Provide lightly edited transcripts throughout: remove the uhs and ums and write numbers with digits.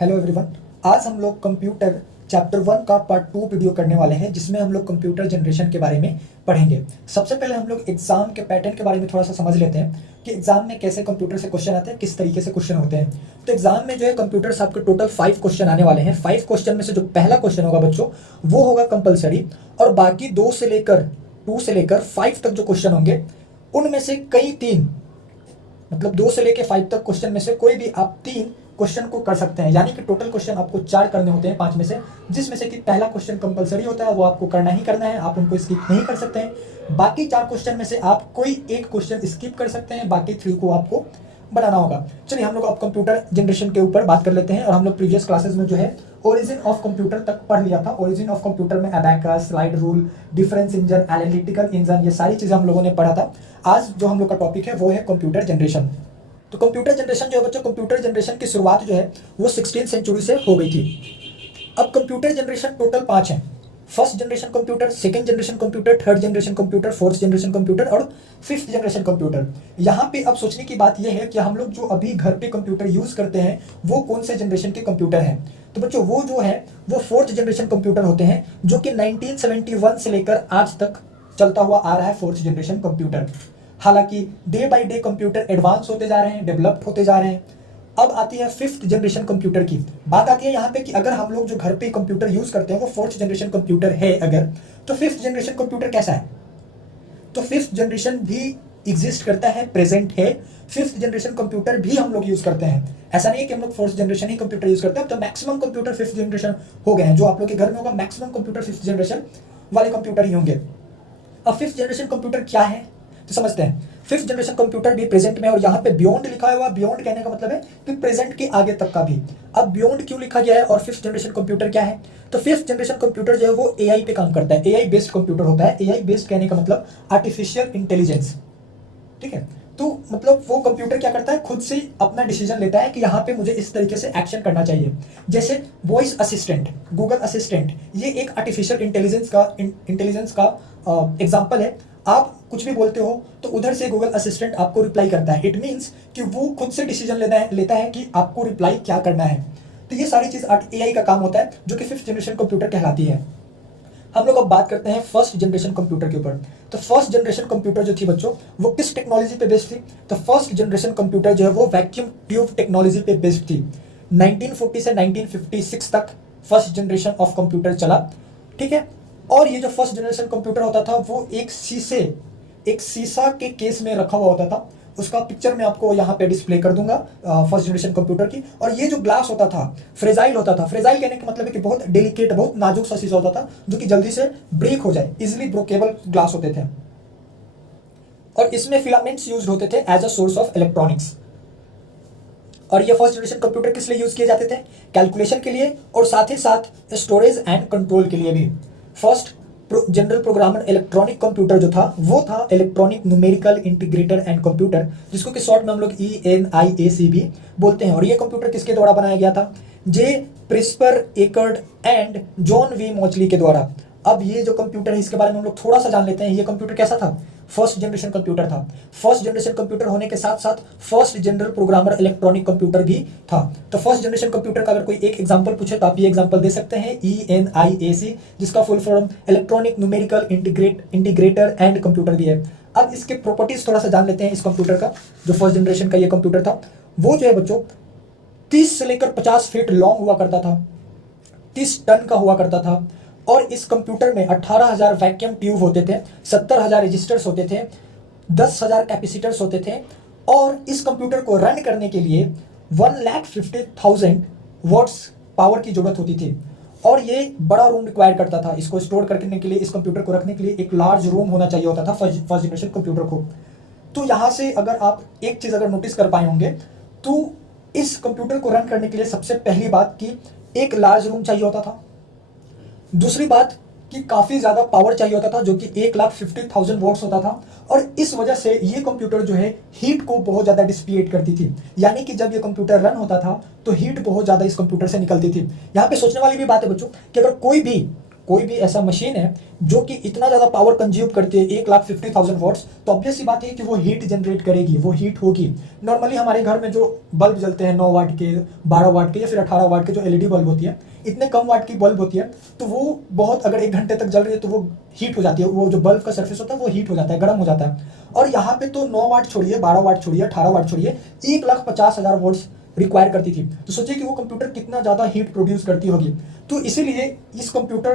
Hello everyone. आज हम लोग कंप्यूटर चैप्टर 1 का पार्ट 2 वीडियो करने वाले हैं, जिसमें हम लोग कंप्यूटर जनरेशन के बारे में पढ़ेंगे। सबसे पहले हम लोग एग्जाम के पैटर्न के बारे में थोड़ा सा समझ लेते हैं कि एग्जाम में कैसे कंप्यूटर से क्वेश्चन आते हैं, किस तरीके से क्वेश्चन होते हैं। तो एग्जाम में जो है कंप्यूटर से आपके टोटल 5 क्वेश्चन आने वाले हैं। 5 क्वेश्चन में से जो पहला क्वेश्चन होगा बच्चों, वो होगा कंपलसरी, और बाकी 2 से लेकर 5 तक जो क्वेश्चन होंगे उनमें से कई 3, मतलब 2 से लेकर 5 तक क्वेश्चन में से कोई भी आप 3 क्वेश्चन को कर सकते हैं। यानी कि टोटल क्वेश्चन आपको 4 करने होते हैं 5 में से, जिसमें से कि पहला क्वेश्चन कंपलसरी होता है, वो आपको करना ही करना है, आप उनको स्किप नहीं कर सकते हैं। बाकी 4 क्वेश्चन में से आप कोई एक क्वेश्चन स्किप कर सकते हैं, बाकी 3 को आपको बनाना होगा। चलिए हम लोग अब कंप्यूटर जनरेशन के ऊपर बात कर लेते हैं। और हम लोग प्रीवियस क्लासेस में जो है ओरिजिन ऑफ कंप्यूटर तक पढ़ लिया था। ओरिजिन ऑफ कंप्यूटर में abacus, slide rule, difference engine, analytical engine, ये सारी चीजें हम लोगों ने पढ़ा था। आज जो हम लोग का टॉपिक है वो है कंप्यूटर जनरेशन। तो कंप्यूटर जनरेशन जो है बच्चों, कंप्यूटर जनरेशन की शुरुआत जो है वो 16th सेंचुरी से हो गई थी। अब कंप्यूटर जनरेशन टोटल 5 है। First generation computer, second generation computer, third generation computer, fourth generation computer और फिफ्थ जनरेशन कंप्यूटर। यहाँ पे अब सोचने की बात यह है कि हम लोग जो अभी घर पे कंप्यूटर यूज करते हैं वो कौन से जनरेशन के कंप्यूटर हैं। तो बच्चों वो जो है वो फोर्थ जनरेशन कंप्यूटर होते हैं, जो कि 1971 से लेकर आज तक चलता हुआ आ रहा है फोर्थ जनरेशन कंप्यूटर। हालांकि day by day computer advance होते जा रहे हैं, डेवलप्ड होते जा रहे हैं। अब आती है फिफ्थ जनरेशन कंप्यूटर की बात आती है यहाँ पे कि अगर हम लोग जो घर पे कंप्यूटर यूज करते हैं वो फोर्थ जनरेशन कंप्यूटर है अगर, तो फिफ्थ जनरेशन कंप्यूटर कैसा है। तो फिफ्थ जनरेशन भी एग्जिस्ट करता है, प्रेजेंट है। फिफ्थ जनरेशन कंप्यूटर भी हम लोग यूज करते हैं। ऐसा नहीं है कि हम लोग फोर्थ जनरेशन ही कंप्यूटर यूज करते हैं। तो मैक्सिमम कंप्यूटर फिफ्थ जनरेशन हो गए हैं। जो आप लोग के घर में होगा मैक्सिमम कंप्यूटर फिफ्थ जनरेशन वाले कंप्यूटर ही होंगे। अब फिफ्थ जनरेशन कंप्यूटर क्या है तो समझते हैं। फिफ्थ जनरेशन कंप्यूटर भी प्रेजेंट में, और यहाँ पे बियॉन्ड लिखा हुआ। बियॉन्ड कहने का मतलब है कि प्रेजेंट के आगे तक का भी। अब बियॉन्ड क्यों लिखा गया है और फिफ्थ जनरेशन कंप्यूटर क्या है। तो फिफ्थ जनरेशन कंप्यूटर जो है वो एआई पे काम करता है। एआई बेस्ड कंप्यूटर होता है। एआई बेस्ड कहने का मतलब आर्टिफिशियल इंटेलिजेंस, ठीक है। तो मतलब वो कंप्यूटर क्या करता है, खुद से अपना डिसीजन लेता है कि यहाँ पे मुझे इस तरीके से एक्शन करना चाहिए। जैसे वॉइस असिस्टेंट, गूगल असिस्टेंट, ये एक आर्टिफिशियल इंटेलिजेंस का एग्जाम्पल है। आप कुछ भी बोलते हो तो उधर से गूगल असिस्टेंट आपको रिप्लाई करता है। इट मीन्स कि वो खुद से डिसीजन लेता है कि आपको रिप्लाई क्या करना है। तो ये सारी चीज एआई का काम होता है, जो कि फिफ्थ जनरेशन कंप्यूटर कहलाती है। हम लोग अब बात करते हैं फर्स्ट जनरेशन कंप्यूटर के ऊपर। तो फर्स्ट जनरेशन कंप्यूटर जो थी बच्चों, वो किस टेक्नोलॉजी पे बेस्ड थी। तो फर्स्ट जनरेशन कंप्यूटर जो है वो वैक्यूम ट्यूब टेक्नोलॉजी पे बेस्ड थी। 1940 से 1956 तक फर्स्ट जनरेशन ऑफ कंप्यूटर चला, ठीक है। और ये जो फर्स्ट जनरेशन कंप्यूटर होता था वो एक शीशा के केस में रखा हुआ होता था। उसका पिक्चर मैं आपको यहाँ पे डिस्प्ले कर दूंगा फर्स्ट जनरेशन कंप्यूटर की। और ये जो ग्लास होता था फ्रेजाइल होता था। फ्रेजाइल कहने का मतलब है कि बहुत डेलिकेट, बहुत नाजुक सा शीशा होता था, जो कि जल्दी से ब्रेक हो जाए, इजिली ब्रोकेबल ग्लास होते थे। और इसमें फिलामेंट्स यूज होते थे as a source of electronics. और ये फर्स्ट जनरेशन कंप्यूटर किस लिए यूज किए जाते थे, कैलकुलेशन के लिए, और साथ ही साथ स्टोरेज एंड कंट्रोल के लिए भी। First general programmer electronic computer जो था वो था electronic numerical integrator and computer, जिसको कि शॉर्ट में हम लोग ENIAC भी बोलते हैं। और ये कंप्यूटर किसके द्वारा बनाया गया था, जे प्रिस्पर एकर्ड एंड जॉन वी मॉचली के द्वारा। अब ये जो कंप्यूटर है इसके बारे में हम लोग थोड़ा सा जान लेते हैं। ये कंप्यूटर कैसा था, फर्स्ट जनरेशन कंप्यूटर था। फर्स्ट जनरेशन कंप्यूटर होने के साथ साथ first general programmer electronic computer भी था। तो फर्स्ट जनरेशन कंप्यूटर का अगर कोई एक एग्जांपल पूछे तो आप ये एग्जांपल दे सकते हैं, ENIAC, जिसका full form electronic numerical integrator and computer भी है। अब इसके प्रॉपर्टीज थोड़ा सा जान लेते हैं इस कंप्यूटर का। जो फर्स्ट जनरेशन का ये कंप्यूटर था वो जो है बच्चों 30 से लेकर 50 फीट लॉन्ग हुआ करता था, 30 टन का हुआ करता था। और इस कंप्यूटर में 18,000 वैक्यूम ट्यूब होते थे, 70,000 रजिस्टर्स होते थे, 10,000 कैपेसिटर्स होते थे। और इस कंप्यूटर को रन करने के लिए 1,50,000 वॉट्स पावर की जरूरत होती थी। और ये बड़ा रूम रिक्वायर करता था। इसको स्टोर करने के लिए, इस कंप्यूटर को रखने के लिए एक लार्ज रूम होना चाहिए होता था फर्स्ट जनरेशन कंप्यूटर को। तो यहाँ से अगर आप एक चीज अगर नोटिस कर पाए होंगे तो इस कंप्यूटर को रन करने के लिए सबसे पहली बात कि एक लार्ज रूम चाहिए होता था। दूसरी बात कि काफी ज्यादा पावर चाहिए होता था, जो कि 1,50,000 वोल्ट्स होता था। और इस वजह से ये कंप्यूटर जो है हीट को बहुत ज्यादा डिसिपेट करती थी। यानी कि जब ये कंप्यूटर रन होता था तो हीट बहुत ज्यादा इस कंप्यूटर से निकलती थी। यहाँ पे सोचने वाली भी बात है बच्चों कि अगर कोई भी कोई भी ऐसा मशीन है जो कि इतना ज़्यादा पावर कंज्यूम करती है 1,50,000 वॉट्स, तो ऑब्वियस सी बात है कि वो हीट जनरेट करेगी, वो हीट होगी। नॉर्मली हमारे घर में जो बल्ब जलते हैं 9 वाट के, 12 वाट के या फिर 18 वाट के जो एलईडी बल्ब होती है, इतने कम वाट की बल्ब होती है, तो वो बहुत अगर 1 घंटे तक जल रही है तो वो हीट हो जाती है, वो जो बल्ब का सरफेस होता है वो हीट हो जाता है, गर्म हो जाता है। और यहाँ पे तो 9 वाट छोड़िए, 12 वाट छोड़िए, 18 वाट छोड़िए, 1,50,000 वोल्ट्स रिक्वायर करती थी। तो सोचिए कि वो कंप्यूटर कितना ज़्यादा हीट प्रोड्यूस करती होगी। तो इसीलिए इस कंप्यूटर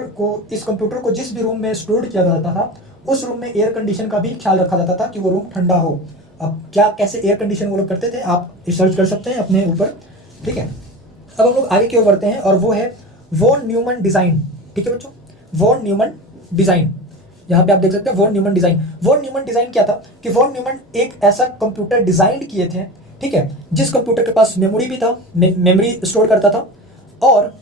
को जिस भी रूम में स्टोर किया जाता था, उस रूम में एयर कंडीशन का भी ख्याल रखा जाता था कि वो रूम ठंडा हो। अब क्या कैसे एयर कंडीशन वो लोग करते थे, आप रिसर्च कर सकते हैं अपने ऊपर, ठीक है। अब हम लोग आगे की ओर बढ़ते हैं और वो है वॉन न्यूमन डिज़ाइन, ठीक है बच्चों, वॉन न्यूमन डिज़ाइन। यहाँ पे आप देख सकते हैं von Neumann design. Von Neumann design क्या था कि वॉन न्यूमन एक ऐसा कंप्यूटर डिज़ाइन किए थे, ठीक है, जिस कंप्यूटर के पास मेमोरी भी था, मेमोरी स्टोर करता था और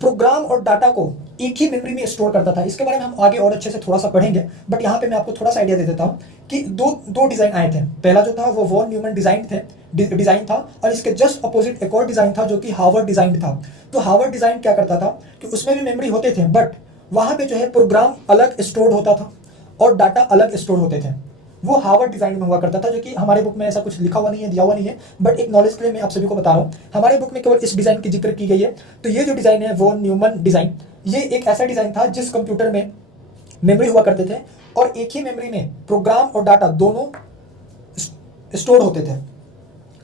प्रोग्राम और डाटा को एक ही मेमोरी में स्टोर करता था। इसके बारे में हम आगे और अच्छे से थोड़ा सा पढ़ेंगे, बट यहाँ पे मैं आपको थोड़ा सा आइडिया दे देता हूँ कि दो डिज़ाइन आए थे। पहला जो था वो वॉन न्यूमन डिज़ाइन था और इसके जस्ट अपोजिट एक और डिज़ाइन था जो कि हार्वर्ड डिज़ाइन था। तो हार्वर्ड डिज़ाइन क्या करता था कि उसमें भी मेमोरी होते थे, बट वहाँ पे जो है प्रोग्राम अलग स्टोर होता था और डाटा अलग स्टोर होते थे। वो हार्वर्ड डिज़ाइन में हुआ करता था, जो कि हमारे बुक में ऐसा कुछ लिखा हुआ नहीं है, दिया हुआ नहीं है, बट एक नॉलेज के लिए मैं आप सभी को बता रहा हूँ। हमारे बुक में केवल इस डिज़ाइन की जिक्र की गई है। तो ये जो डिज़ाइन है वॉन न्यूमन डिज़ाइन, ये एक ऐसा डिज़ाइन था जिस कंप्यूटर में मेमोरी हुआ करते थे और एक ही मेमोरी में प्रोग्राम और डाटा दोनों स्टोर होते थे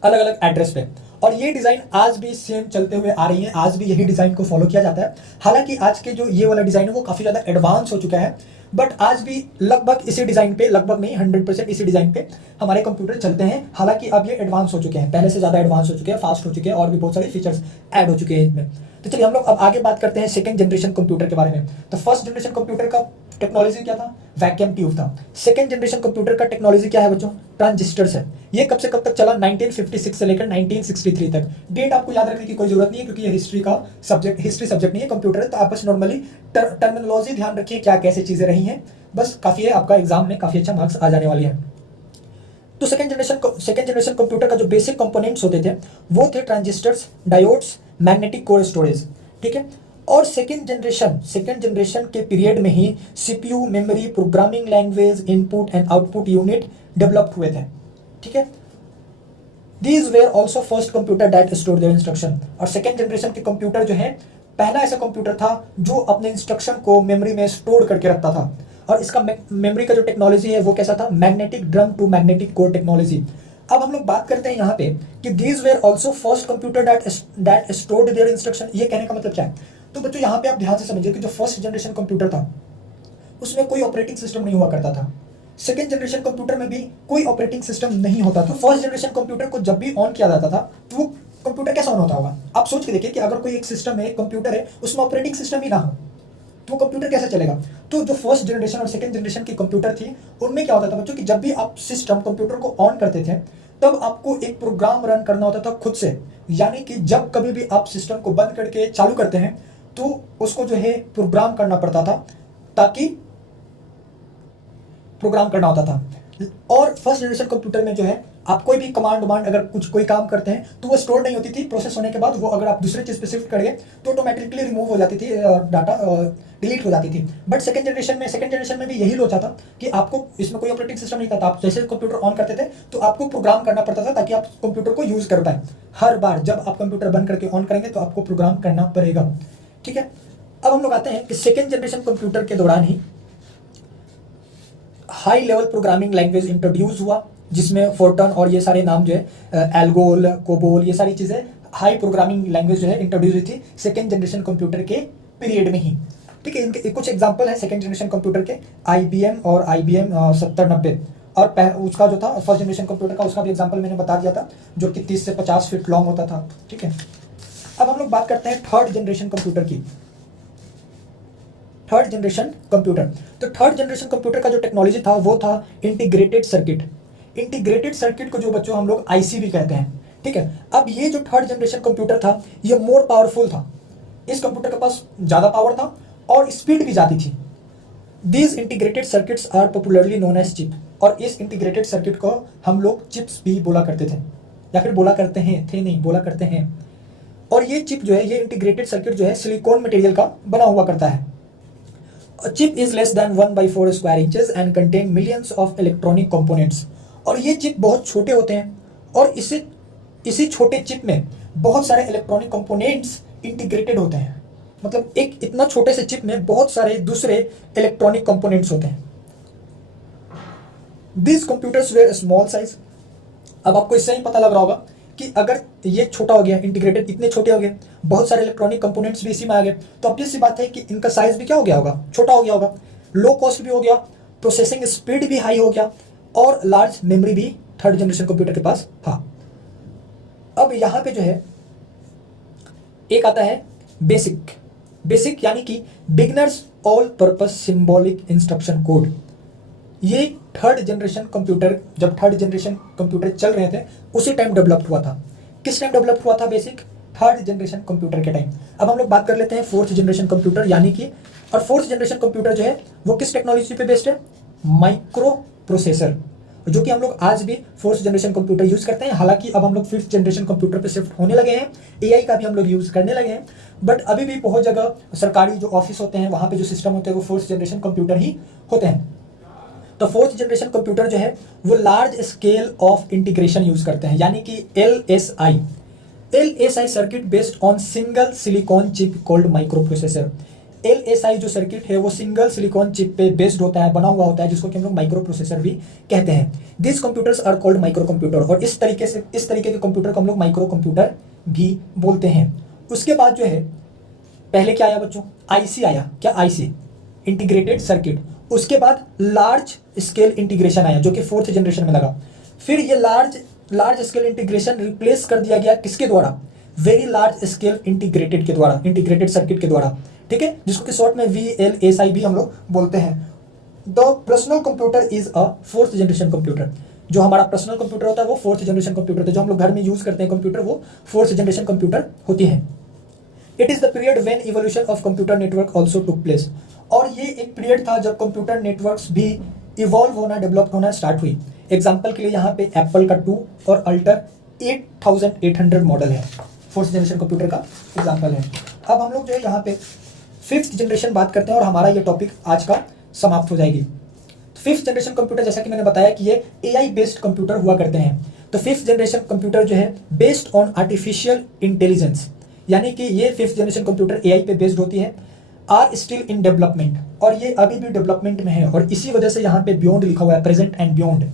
अलग अलग एड्रेस पे। और ये डिज़ाइन आज भी सेम चलते हुए आ रही है, आज भी यही डिज़ाइन को फॉलो किया जाता है। हालांकि आज के जो ये वाला डिज़ाइन है वो काफ़ी ज़्यादा एडवांस हो चुका है, बट आज भी लगभग इसी डिज़ाइन पे, लगभग नहीं 100% इसी डिज़ाइन पे हमारे कंप्यूटर चलते हैं। हालांकि अब ये एडवांस हो चुके हैं, पहले से ज़्यादा एडवांस हो चुके हैं, फास्ट हो चुके हैं और भी बहुत सारे फीचर्स ऐड हो चुके हैं इसमें। तो चलिए हम लोग अब आगे बात करते हैं सेकंड जनरेशन कंप्यूटर के बारे में। तो फर्स्ट जनरेशन कंप्यूटर का टेक्नोलॉजी क्या था, वैक्यूम ट्यूब था। सेकंड जनरेशन कंप्यूटर का टेक्नोलॉजी क्या है बच्चों, ट्रांजिस्टर्स है। ये कब से कब तक चला, 1956 से लेकर 1963 तक। डेट आपको याद रखने की कोई जरूरत नहीं है क्योंकि ये हिस्ट्री सब्जेक्ट नहीं है, कंप्यूटर है, तो आप बस नॉर्मली टर्मिनोलॉजी ध्यान रखिए क्या कैसे चीजें रही हैं, बस काफी है, आपका एग्जाम में काफी अच्छा मार्क्स आ जाने वाले हैं। तो सेकंड जनरेशन कंप्यूटर का जो बेसिक कंपोनेंट्स होते थे वो थे transistors, diodes, magnetic core storage, ठीक है। और सेकंड जनरेशन के पीरियड में ही CPU, memory, programming language, input and output unit developed हुए थे, ठीक है। These were also first computer that store their instruction. और सेकंड जनरेशन के कंप्यूटर जो है पहला ऐसा कंप्यूटर था जो अपने इंस्ट्रक्शन को मेमोरी में स्टोर करके रखता था। और इसका मेमोरी का जो टेक्नोलॉजी है वो कैसा था, magnetic drum to magnetic core technology. अब हम लोग बात करते हैं यहाँ पे कि these were also first computer that stored their instruction. ये कहने का मतलब क्या है, तो बच्चों यहाँ पे आप ध्यान से समझिए कि जो फर्स्ट जनरेशन कंप्यूटर था उसमें कोई ऑपरेटिंग सिस्टम नहीं हुआ करता था। सेकेंड जनरेशन कंप्यूटर में भी कोई ऑपरेटिंग सिस्टम नहीं होता था। फर्स्ट जनरेशन कंप्यूटर को जब भी ऑन किया जाता था तो वो कंप्यूटर कैसा ऑन होता होगा, आप सोच के देखिए कि अगर कोई एक सिस्टम है, कंप्यूटर है, उसमें ऑपरेटिंग सिस्टम ही ना हो तो वो कंप्यूटर कैसे चलेगा। तो जो फर्स्ट जनरेशन और सेकंड जनरेशन की कंप्यूटर थी उनमें क्या होता था बच्चों कि जब भी आप सिस्टम कंप्यूटर को ऑन करते थे तब आपको एक प्रोग्राम रन करना होता था खुद से। यानी कि जब कभी भी आप सिस्टम को बंद करके चालू करते हैं तो उसको जो है प्रोग्राम करना पड़ता था, ताकि प्रोग्राम करना होता था। और फर्स्ट जनरेशन कंप्यूटर में जो है आप कोई भी कमांड अगर कोई काम करते हैं तो वो स्टोर नहीं होती थी, प्रोसेस होने के बाद वो अगर आप दूसरे चीज़ पे शिफ्ट करिए तो ऑटोमेटिकली रिमूव हो जाती थी, डाटा डिलीट हो जाती थी। बट सेकंड जनरेशन में भी यही लोचा था कि आपको इसमें कोई ऑपरेटिंग सिस्टम नहीं था, तो आप जैसे कंप्यूटर ऑन करते थे तो आपको प्रोग्राम करना पड़ता था ताकि आप कंप्यूटर को यूज़ कर पाए। हर बार जब आप कंप्यूटर बंद करके ऑन करेंगे तो आपको प्रोग्राम करना पड़ेगा, ठीक है। अब हम लोग आते हैं कि सेकेंड जनरेशन कंप्यूटर के दौरान ही high level programming language introduce हुआ, जिसमें फोर्टन और ये सारे नाम जो है एल्गोल, कोबोल, ये सारी चीज़ें हाई प्रोग्रामिंग लैंग्वेज जो है इंट्रोड्यूस हुई थी सेकेंड जनरेशन कंप्यूटर के पीरियड में ही, ठीक है। इनके कुछ एग्जांपल है सेकेंड जनरेशन कंप्यूटर के, IBM और IBM 7090। और उसका जो था फर्स्ट जनरेशन कंप्यूटर का, उसका भी एग्जाम्पल मैंने बता दिया था, जो कि 30 से 50 फीट लॉन्ग होता था, ठीक है। अब हम लोग बात करते हैं थर्ड जनरेशन कंप्यूटर की। थर्ड जनरेशन कंप्यूटर, तो थर्ड जनरेशन कंप्यूटर का जो टेक्नोलॉजी था वो था इंटीग्रेटेड सर्किट। इंटीग्रेटेड सर्किट को जो बच्चों हम लोग IC भी कहते हैं, ठीक है। अब ये जो थर्ड जनरेशन कंप्यूटर था ये मोर पावरफुल था, इस कंप्यूटर के पास ज़्यादा पावर था और स्पीड भी ज़्यादा थी। These integrated circuits are popularly known as chip. और इस इंटीग्रेटेड सर्किट को हम लोग चिप्स भी बोला करते थे, या फिर बोला करते हैं, थे नहीं, बोला करते हैं। और ये चिप जो है, ये इंटीग्रेटेड सर्किट जो है सिलिकॉन मटेरियल का बना हुआ करता है। Chip is less than 1/4 square inches and contain millions of electronic components. और ये चिप बहुत छोटे होते हैं और इसी छोटे चिप में बहुत सारे इलेक्ट्रॉनिक कंपोनेंट्स इंटीग्रेटेड होते हैं। मतलब एक इतना छोटे से चिप में बहुत सारे दूसरे इलेक्ट्रॉनिक कंपोनेंट्स होते हैं। This computers were small size. अब आपको इससे ही पता लग रहा होगा कि अगर ये छोटा हो गया, इंटीग्रेटेड इतने छोटे हो गए, बहुत सारे इलेक्ट्रॉनिक कंपोनेंट्स भी इसी में आ गए, तो ऑब्वियस सी बात है कि इनका साइज भी क्या हो गया होगा, छोटा हो गया होगा। लो कॉस्ट भी हो गया, प्रोसेसिंग स्पीड भी हाई हो गया और लार्ज मेमोरी भी थर्ड जनरेशन कंप्यूटर के पास था। अब यहाँ पे जो है एक आता है बेसिक। बेसिक यानी कि beginners all purpose symbolic instruction code. ये थर्ड जनरेशन कंप्यूटर, जब थर्ड जनरेशन कंप्यूटर चल रहे थे उसी टाइम डेवलप हुआ था। किस टाइम डेवलप हुआ था बेसिक? थर्ड जनरेशन कंप्यूटर के टाइम। अब हम लोग बात कर लेते हैं फोर्थ जनरेशन कंप्यूटर यानी कि, और फोर्थ जनरेशन कंप्यूटर जो है वो किस टेक्नोलॉजी पे बेस्ड है? माइक्रो प्रोसेसर, जो कि हम लोग आज भी फोर्थ जनरेशन कंप्यूटर यूज करते हैं। हालांकि अब हम लोग फिफ्थ जनरेशन कंप्यूटर पे शिफ्ट होने लगे हैं, एआई का भी हम लोग यूज करने लगे हैं, बट अभी भी बहुत जगह सरकारी जो ऑफिस होते हैं वहां पे जो सिस्टम होते हैं वो फोर्थ जनरेशन कंप्यूटर ही होते हैं। तो फोर्थ जनरेशन कंप्यूटर जो है वो large scale of integration use करते हैं, यानी कि LSI circuit based on single silicon chip called micro processor. LSI जो सर्किट है वो सिंगल सिलिकॉन चिप पे बेस्ड होता है, बना हुआ होता है, जिसको कि हम लोग माइक्रो प्रोसेसर भी कहते हैं। This computers are called micro computer, और इस तरीके के कंप्यूटर को हम लोग माइक्रो कंप्यूटर भी बोलते हैं। उसके बाद जो है पहले क्या आया बच्चों? आईसी आया। क्या? IC, integrated circuit. उसके बाद लार्ज स्केल इंटीग्रेशन आया जो कि फोर्थ जनरेशन में लगा। फिर ये लार्ज स्केल इंटीग्रेशन रिप्लेस कर दिया गया किसके द्वारा? वेरी लार्ज स्केल इंटीग्रेटेड के द्वारा, इंटीग्रेटेड सर्किट के द्वारा, ठीक है, जिसको कि शॉर्ट में VLSI भी हम लोग बोलते हैं। The personal computer is a fourth generation computer. जो हमारा पर्सनल कंप्यूटर होता है वो फोर्थ जनरेशन कंप्यूटर होता है। जो हम लोग घर में यूज करते हैं कंप्यूटर वो फोर्थ जनरेशन कंप्यूटर होती है। It is the period when evolution of computer network also took place. और ये एक पीरियड था जब कंप्यूटर नेटवर्क्स भी इवॉल्व होना, डेवलप होना स्टार्ट हुई। एग्जाम्पल के लिए यहाँ पे एप्पल का 2 और अल्टर 8800 मॉडल है, फोर्थ जनरेशन कंप्यूटर का एग्जाम्पल है। अब हम लोग जो है यहाँ पे फिफ्थ जनरेशन बात करते हैं और हमारा ये टॉपिक आज का समाप्त हो जाएगी। फिफ्थ जनरेशन कंप्यूटर, जैसा कि मैंने बताया कि ये एआई बेस्ड कंप्यूटर हुआ करते हैं। तो फिफ्थ जनरेशन कंप्यूटर जो है बेस्ड ऑन आर्टिफिशियल इंटेलिजेंस, यानी कि ये फिफ्थ जनरेशन कंप्यूटर एआई पे बेस्ड होती है। आर स्टिल इन डेवलपमेंट, और ये अभी भी डेवलपमेंट में है, और इसी वजह से यहाँ पे बियॉन्ड लिखा हुआ है, present and beyond.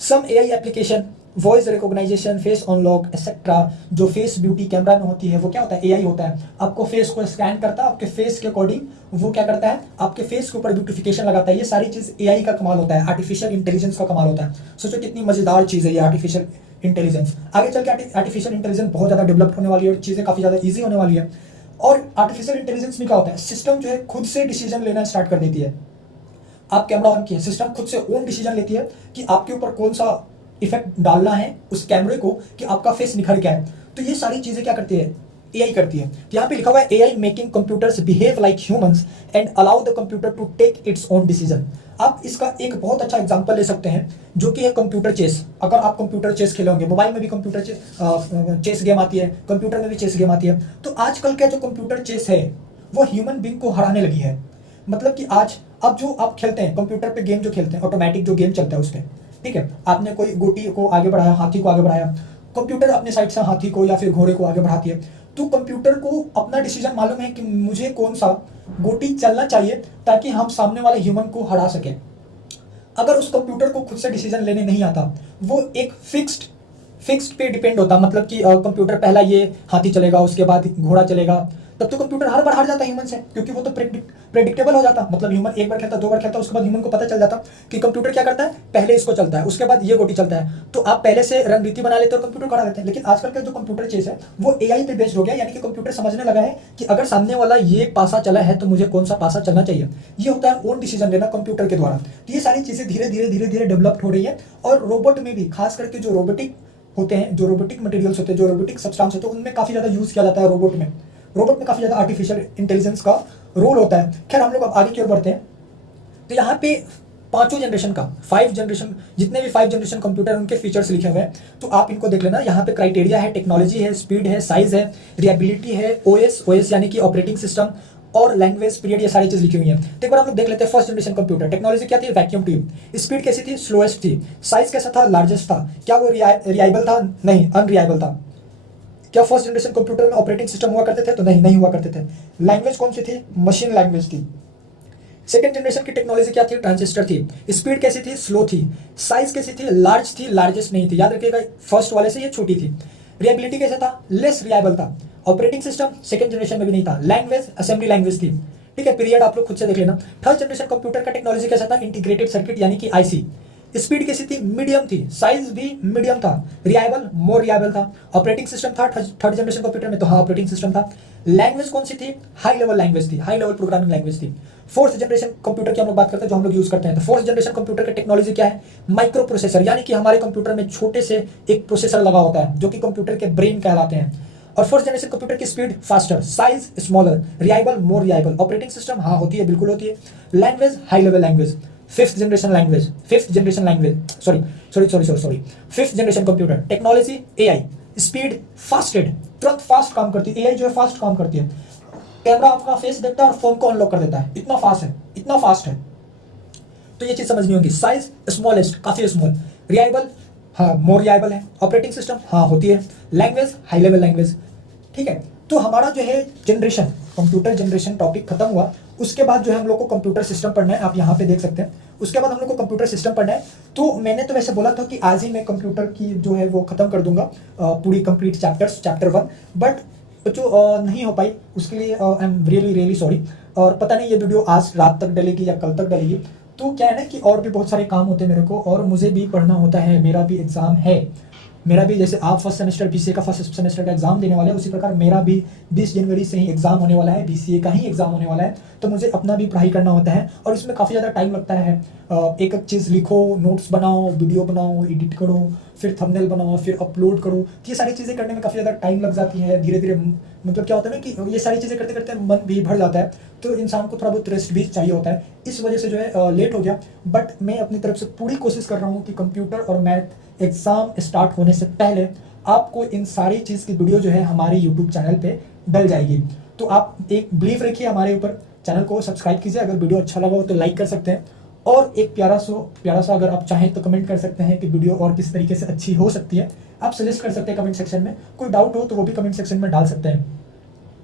Some AI application, voice recognization, face unlock etcetera, जो फेस ब्यूटी कैमरा में होती है वो क्या होता है? एआई होता है। आपको फेस को स्कैन करता है, आपके फेस के अकॉर्डिंग वो क्या करता है? आपके फेस के ऊपर ब्यूटिफिकेशन लगाता है। ये सारी चीज एआई का कमाल होता है, आर्टिफिशियल इंटेलिजेंस का कमाल होता है। सोचो कितनी मजेदार चीज है ये आर्टिफिशियल इंटेलिजेंस। आगे चल के आर्टिफिशियल इंटेलिजेंस बहुत ज्यादा डेवलप होने वाली है और चीजें काफी ज्यादा ईजी होने वाली है। और आर्टिफिशियल इंटेलिजेंस में क्या होता है? सिस्टम जो है खुद से डिसीजन लेना स्टार्ट कर देती है। आप कैमरा ऑन किए, सिस्टम खुद से ओन डिसीजन लेती है कि आपके ऊपर कौन सा इफेक्ट डालना है उस कैमरे को कि आपका फेस निखर के आए। तो ये सारी चीजें क्या करती है? एआई करती है। तो यहाँ पे लिखा हुआ है AI making computers behave like humans and allow the computer to take its own decision. आप इसका एक बहुत अच्छा एग्जांपल ले सकते हैं जो कि है कंप्यूटर चेस। अगर आप कंप्यूटर चेस खेले होंगे, मोबाइल में भी कंप्यूटर चेस गेम आती है, कंप्यूटर में भी चेस गेम आती है। तो आजकल का जो कंप्यूटर चेस है वो ह्यूमन बींग को हराने लगी है। मतलब कि आज अब जो आप खेलते हैं कंप्यूटर पे गेम, जो खेलते हैं ऑटोमेटिक जो गेम चलता है उस पर, ठीक है, आपने कोई गोटी को आगे बढ़ाया, हाथी को आगे बढ़ाया, कंप्यूटर अपने साइड से हाथी को या फिर घोड़े को आगे बढ़ाती है। तो कंप्यूटर को अपना डिसीजन मालूम है कि मुझे कौन सा गोटी चलना चाहिए ताकि हम सामने वाले ह्यूमन को हरा सके। अगर उस कंप्यूटर को खुद से डिसीजन लेने नहीं आता, वो एक फिक्स्ड पे डिपेंड होता, मतलब कि कंप्यूटर पहला ये हाथी चलेगा, उसके बाद घोड़ा चलेगा, तब तो कंप्यूटर हर बार हार जाता है ह्यूमन से, क्योंकि वो तो प्रेडिक्टेबल हो जाता। मतलब ह्यूमन एक बार खेलता, 2 बार खेलता, उसके बाद ह्यूमन को पता चल जाता कि कंप्यूटर क्या करता है, पहले इसको चलता है, उसके बाद ये गोटी चलता है। तो आप पहले से रणनीति बना लेते हो और कंप्यूटर को हरा देते हैं। लेकिन आजकल का जो कंप्यूटर चेस है वो एआई पे बेस्ड हो गया, यानी कि कंप्यूटर समझने लगा है कि अगर सामने वाला ये पासा चला है तो मुझे कौन सा पासा चलना चाहिए। ये होता है ओन डिसीजन लेना कंप्यूटर के द्वारा। तो ये सारी चीजें धीरे धीरे डेवलप हो रही है। और रोबोट में भी, खास करके जो रोबोटिक होते हैं, जो रोबोटिक मटेरियल्स होते हैं, जो रोबोटिक सब्सटेंस होते हैं, उनमें काफी ज्यादा यूज किया जाता है। रोबोट में काफी ज्यादा आर्टिफिशियल इंटेलिजेंस का रोल होता है। खैर हम लोग अब आगे की ओर बढ़ते हैं। तो यहाँ पे पांचों जनरेशन का, 5 जनरेशन, जितने भी 5 जनरेशन कंप्यूटर उनके फीचर्स लिखे हुए हैं, तो आप इनको देख लेना। यहाँ पे क्राइटेरिया है, टेक्नोलॉजी है, स्पीड है, साइज है, रिलायबिलिटी है, ओएस यानी कि ऑपरेटिंग सिस्टम, और लैंग्वेज पीरियड, ये सारी चीज लिखी हुई है। तो एक बार हम लोग देख लेते हैं फर्स्ट जनरेशन कंप्यूटर। टेक्नोलॉजी क्या थी? Vacuum tube. स्पीड कैसी थी? स्लोएस्ट थी। साइज कैसा था? लार्जेस्ट था। क्या वो रिलायबल था? नहीं, अनरिलायबल था। क्या फर्स्ट जनरेशन कंप्यूटर में ऑपरेटिंग सिस्टम हुआ करते थे? तो नहीं, नहीं हुआ करते थे। लैंग्वेज कौन सी थी? मशीन लैंग्वेज थी। सेकेंड जनरेशन की टेक्नोलॉजी क्या थी? ट्रांजिस्टर थी। स्पीड कैसी थी? स्लो थी। साइज कैसी थी? लार्ज थी, लार्जेस्ट नहीं थी। याद रखिएगा, फर्स्ट वाले से ये छोटी थी। रिलायबिलिटी कैसा था? लेस रिलायबल था। ऑपरेटिंग सिस्टम सेकंड जनरेशन में भी नहीं था। लैंग्वेज असेंबली लैंग्वेज थी। ठीक है, पीरियड आप लोग खुद से देख लेना। थर्ड जनरेशन कंप्यूटर का टेक्नोलॉजी कैसा था? इंटीग्रेटेड सर्किट यानी कि आईसी। स्पीड कैसी थी? मीडियम थी। साइज भी मीडियम था। रिलायबल, मोर रिलायबल था। ऑपरेटिंग सिस्टम था थर्ड जनरेशन कंप्यूटर में, तो हाँ ऑपरेटिंग सिस्टम था। लैंग्वेज कौन सी थी? हाई लेवल लैंग्वेज थी, हाई लेवल प्रोग्रामिंग लैंग्वेज थी। फोर्थ जनरेशन कंप्यूटर की हम लोग बात करते हैं, जो हम लोग यूज करते हैं। तो फोर्थ जनरेशन कंप्यूटर की टेक्नोलॉजी क्या है? माइक्रो प्रोसेसर, यानी कि हमारे कंप्यूटर में छोटे से एक प्रोसेसर लगा होता है जो कि कंप्यूटर के ब्रेन कहलाते हैं। और फोर्थ जनरेशन कंप्यूटर की speed faster, size smaller, reliable more reliable. Operating system हाँ होती है, बिल्कुल होती है। Language high level language. Fifth generation fifth generation computer technology AI. Speed fastest, तुरंत फास्ट काम करती है। एआई जो है फास्ट काम करती है। कैमरा आपका फेस देखता है और फोन को अनलॉक कर देता है, इतना फास्ट है, इतना फास्ट है। तो ये चीज समझनी होगी। साइज स्मॉलेस्ट, काफी स्मॉल। रिलायबल हाँ मोर रिलायबल है। ऑपरेटिंग सिस्टम हाँ होती है। Language high level language. ठीक है, तो हमारा जो है जनरेशन, कंप्यूटर जनरेशन टॉपिक खत्म हुआ। उसके बाद जो है हम लोग को कंप्यूटर सिस्टम पढ़ना है, आप यहाँ पे देख सकते हैं। उसके बाद हम लोग को कंप्यूटर सिस्टम पढ़ना है। तो मैंने तो वैसे बोला था कि आज ही मैं कंप्यूटर की जो है वो खत्म कर दूंगा, पूरी कंप्लीट चैप्टर्स, चैप्टर 1, बट जो नहीं हो पाई उसके लिए I am really really sorry. और पता नहीं ये वीडियो आज रात तक डलेगी या कल तक डलेगी। तो क्या है ना कि और भी बहुत सारे काम होते हैं मेरे को, और मुझे भी पढ़ना होता है, मेरा भी एग्जाम है। मेरा भी जैसे आप फर्स्ट सेमेस्टर बीसीए का फर्स्ट सेमेस्टर का एग्जाम देने वाले हैं, उसी प्रकार मेरा भी 20 जनवरी से ही एग्जाम होने वाला है, बीसीए का ही एग्जाम होने वाला है। तो मुझे अपना भी पढ़ाई करना होता है और इसमें काफ़ी ज़्यादा टाइम लगता है। एक एक चीज़ लिखो, नोट्स बनाओ, वीडियो बनाओ, एडिट करो, फिर थंबनेल बनाओ, फिर अपलोड करो। तो ये सारी चीज़ें करने में काफ़ी ज़्यादा टाइम लग जाती है। धीरे धीरे मतलब क्या होता है ना कि ये सारी चीज़ें करते करते मन भी भर जाता है, तो इंसान को थोड़ा बहुत रेस्ट भी चाहिए होता है। इस वजह से जो है लेट हो गया, बट मैं अपनी तरफ से पूरी कोशिश कर रहा हूँ कि कंप्यूटर और मैथ एग्ज़ाम स्टार्ट होने से पहले आपको इन सारी चीज़ की वीडियो जो है हमारे यूट्यूब चैनल पे डल जाएगी। तो आप एक बिलीव रखिए हमारे ऊपर, चैनल को सब्सक्राइब कीजिए। अगर वीडियो अच्छा लगा हो तो लाइक कर सकते हैं, और एक प्यारा सा अगर आप चाहें तो कमेंट कर सकते हैं कि वीडियो और किस तरीके से अच्छी हो सकती है। आप सजेस्ट कर सकते हैं कमेंट सेक्शन में। कोई डाउट हो तो वो भी कमेंट सेक्शन में डाल सकते हैं।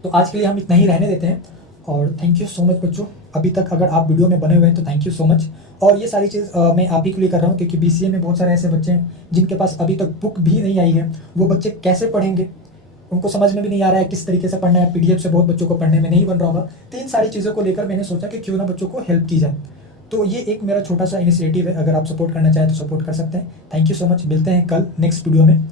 तो आज के लिए हम इतना ही रहने देते हैं, और थैंक यू सो मच बच्चों। अभी तक अगर आप वीडियो में बने हुए हैं तो थैंक यू सो मच। और ये सारी चीज़ मैं आप ही के लिए कर रहा हूँ, क्योंकि बीसीए में बहुत सारे ऐसे बच्चे हैं जिनके पास अभी तक बुक भी नहीं आई है। वो बच्चे कैसे पढ़ेंगे? उनको समझ में भी नहीं आ रहा है किस तरीके से पढ़ना है। पीडीएफ से बहुत बच्चों को पढ़ने में नहीं बन रहा होगा। तो इन सारी चीज़ों को लेकर मैंने सोचा कि क्यों ना बच्चों को हेल्प की जाए। तो ये एक मेरा छोटा सा इनिशिएटिव है, अगर आप सपोर्ट करना चाहें तो सपोर्ट कर सकते हैं। थैंक यू सो मच, मिलते हैं कल नेक्स्ट वीडियो में।